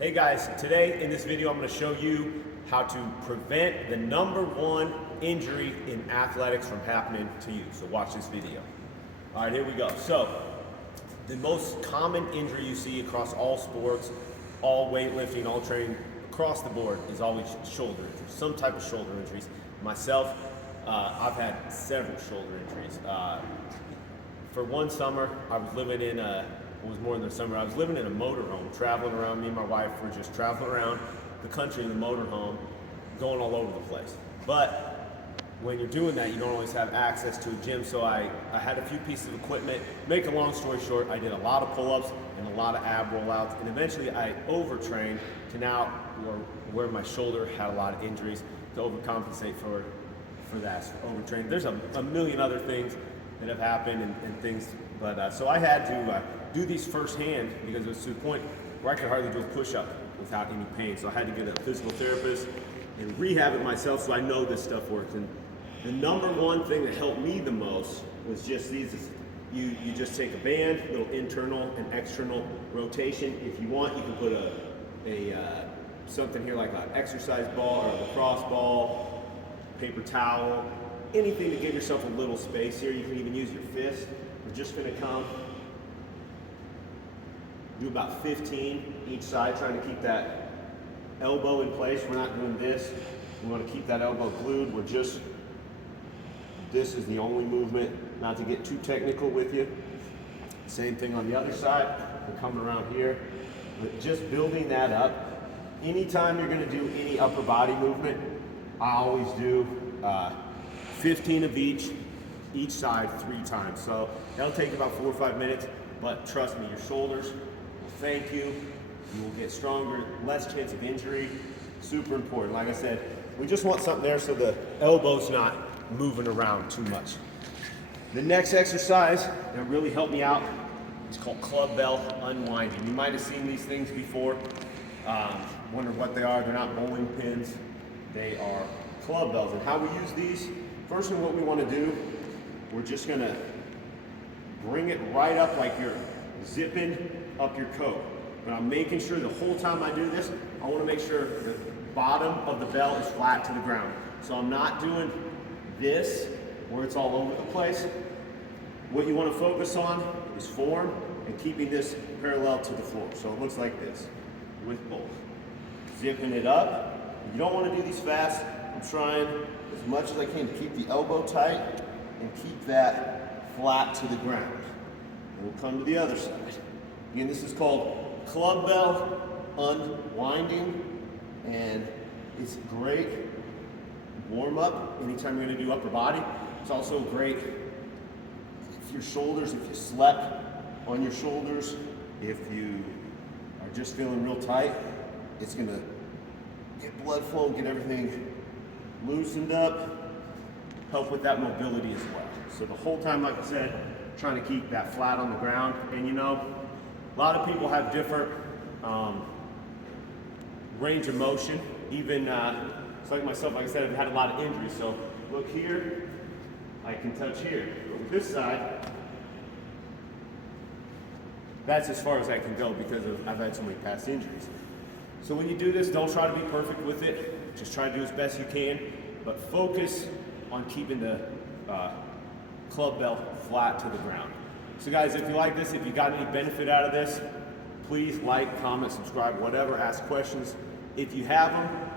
Hey guys, today in this video I'm going to show you how to prevent the #1 injury in athletics from happening to you. So watch this video. All right, here we go. So the most common injury you see across all sports, all weightlifting, all training, across the board is always shoulder injuries, some type of shoulder injuries. Myself, I've had several shoulder injuries. For one summer, I was living in it was more than the summer. I was living in a motorhome, traveling around. Me and my wife were just traveling around the country in the motorhome, going all over the place. But when you're doing that, you don't always have access to a gym. So I had a few pieces of equipment. Make a long story short, I did a lot of pull-ups and a lot of ab rollouts. And eventually I overtrained to now where my shoulder had a lot of injuries to overcompensate for that, for overtraining. There's a million other things that have happened and things. But so I had to do these firsthand because it was to the point where I could hardly do a push-up without any pain. So I had to get a physical therapist and rehab it myself so I know this stuff works. And the #1 thing that helped me the most was just these. You just take a band, little internal and external rotation. If you want, you can put something here like an exercise ball or a lacrosse ball, paper towel, anything to give yourself a little space here. You can even use your fist. We're just gonna come, do about 15 each side, trying to keep that elbow in place. We're not doing this. We wanna keep that elbow glued. This is the only movement, not to get too technical with you. Same thing on the other side. We're coming around here, but just building that up. Anytime you're gonna do any upper body movement, I always do 15 of each side 3 times. So that'll take about 4 or 5 minutes, but trust me, your shoulders will thank you. You will get stronger, less chance of injury. Super important. Like I said, we just want something there so the elbow's not moving around too much. The next exercise that really helped me out is called club bell unwinding. You might have seen these things before. Wonder what they are. They're not bowling pins. They are club bells. And how we use these, first thing what we want to do, we're just going to bring it right up like you're zipping up your coat. But I'm making sure the whole time I do this, I want to make sure the bottom of the bell is flat to the ground. So I'm not doing this where it's all over the place. What you want to focus on is form and keeping this parallel to the floor. So it looks like this with both. Zipping it up. You don't want to do these fast. I'm trying as much as I can to keep the elbow tight and keep that flat to the ground. And we'll come to the other side. Again, this is called club bell unwinding, and it's great warm up anytime you're going to do upper body. It's also great if your shoulders, if you slept on your shoulders, if you are just feeling real tight, it's going to get blood flow, get everything loosened up, help with that mobility as well. So the whole time, like I said, trying to keep that flat on the ground. And you know, a lot of people have different range of motion. Even, it's like myself, like I said, I've had a lot of injuries. So look here, I can touch here. But with this side, that's as far as I can go because I've had so many past injuries. So when you do this, don't try to be perfect with it. Just try to do as best you can, but focus on keeping the club bell flat to the ground. So guys, if you like this, if you got any benefit out of this, please like, comment, subscribe, whatever, ask questions if you have them.